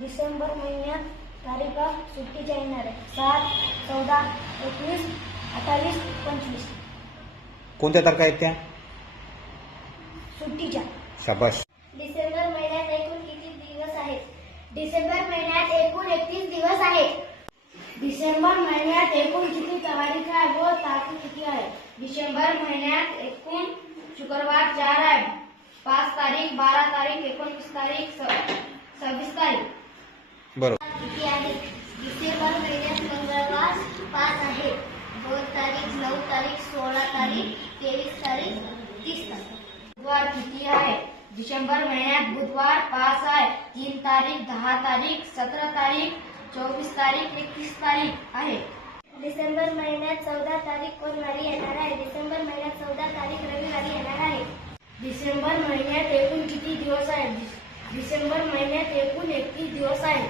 डिसेंबर महिन्यात तारीखा सुट्टीच्या येणार आहे. 7, 14, 21, 28, 25 कोणत्या तारखा आहेत त्या? सुट्टीच्या. शाबाश. डिसेंबर महिन्यात एकूण किती दिवस आहेत? डिसेंबर महिन्यात एकूण 31 दिवस आहेत. डिसेंबर महिन्यात एकूण किती तारीख आहे व तारीख किती आहे? डिसेंबर महिन्यात एकूण शुक्रवार 4 आहे. 5 तारीख, 12 तारीख, 19 तारीख, 26 तारीख बरोबर. किती आहे? डिसेंबर महिन्यात मंगळवार 5 आहे. 2 तारीख, 9 तारीख, 16 तारीख, 23 तारीख, 30 तारीख. बुधवार किती आहे? डिसेंबर महिन्यात बुधवार 5 आहे. 3 तारीख, 10 तारीख, 17 तारीख, 24 तारीख, 31 तारीख आहे. डिसेंबर महिन्यात 14 तारीख कोणवारी येणार आहे? डिसेंबर महिन्यात 14 तारीख रविवारी येणार आहे. डिसेंबर महिन्यात एकूण किती दिवस आहेत? डिसेंबर महिन्यात एकूण 31 दिवस आहेत.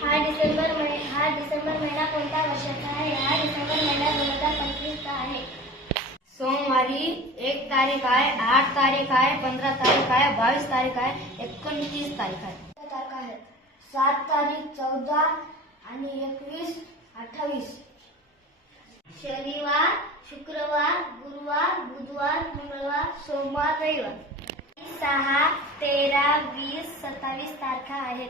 हा डिसेंबर महिना कोणत्या वर्षाचा आहे? हा डिसेंबर महिना 2025 चा आहे. सोमवारी 1 तारीख आहे, 8 तारीख आहे, 15 तारीख आहे, 22 तारीख आहे, 29 तारीख आहे. तारखा आहेत 7 तारीख, 14 आणि 21, 28. शनिवार, शुक्रवार, गुरुवार, बुधवार, मंगळवार, सोमवार, रविवार. 6, 13, 20, 27 तारखा आहेत.